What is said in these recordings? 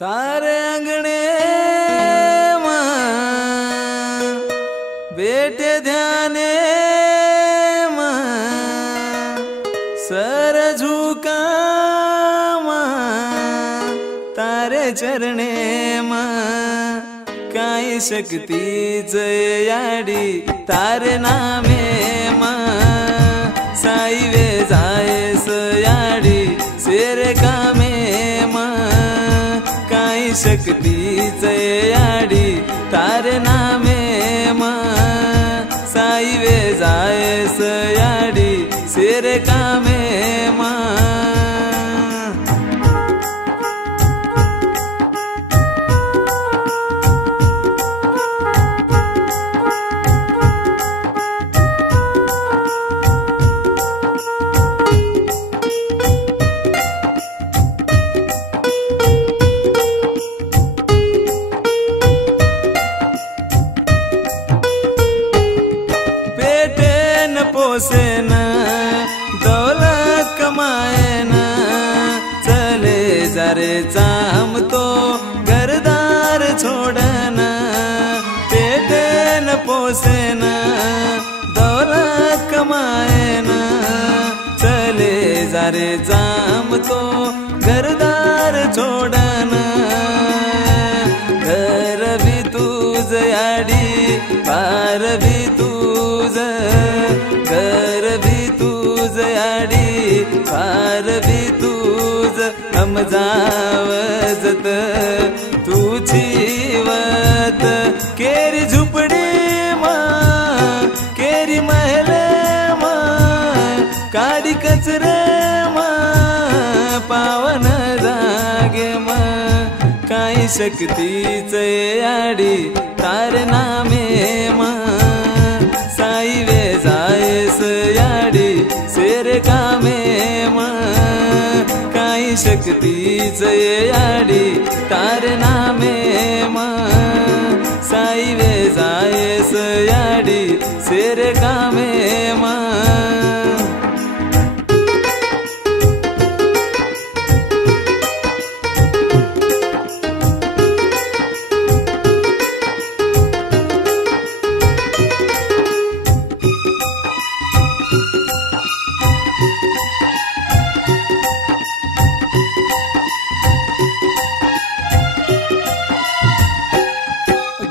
तारे अंगणे बेटे ध्याने सर झुका तारे चरणे काई शक्तीच याडी तारे नामे साई वे जायस याडी सेरे कामे काई शक्तीच याडी तारे नामे साई वे जायस याडी सेरे कामे पोसेन दौलत कमाएन चले जरे चाम तो घरदार छोड़न पेटेन पोसेन दौलत कमाएन चले जरे चाम तो घरदार छोड़न घर भी तुझ याडी पार भी तुझ घर भी तुझ याडी पार भी तुझ हम जावजत तुझी वत केरी झुपडी केरी महल काडी कचरे पावन जागे काई शक्तीच याडी तारे नामे साई वे जायस याडी सेरे कामे काई शक्तीच याडी तारे नामे साई वे जायस याडी सेरे कामे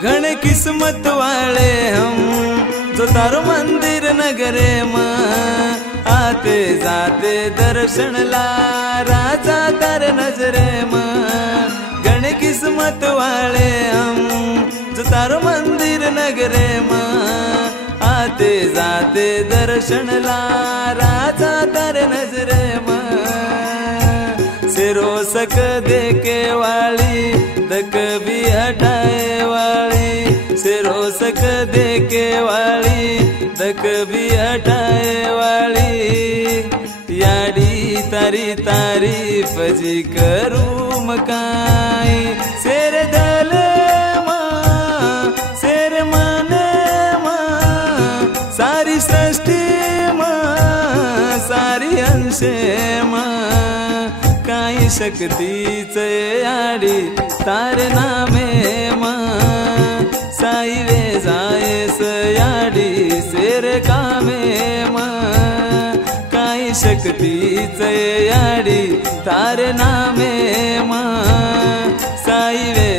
घणे किस्मत वाले हम जो तारो मंदिर नगरे आते जाते दर्शन ला राजा तारे नजरे घणे किस्मत वाले हम जो तारो मंदिर नगरे आते जाते दर्शन ला राजा तारे नजरे सिरो सक देके वाली दक भी हटाए वाली सिरो सक देके वाली दक भी हटाए वाली याडी तारी तारीफ जी करूं मकाई सेरे दल सेरे माने सारी सृष्टि सारी अंशे काई शक्तीच याडी तारे नामे साई वे जायस याडी सेरे कामे काई शक्तीच याडी तारे नामे साई वे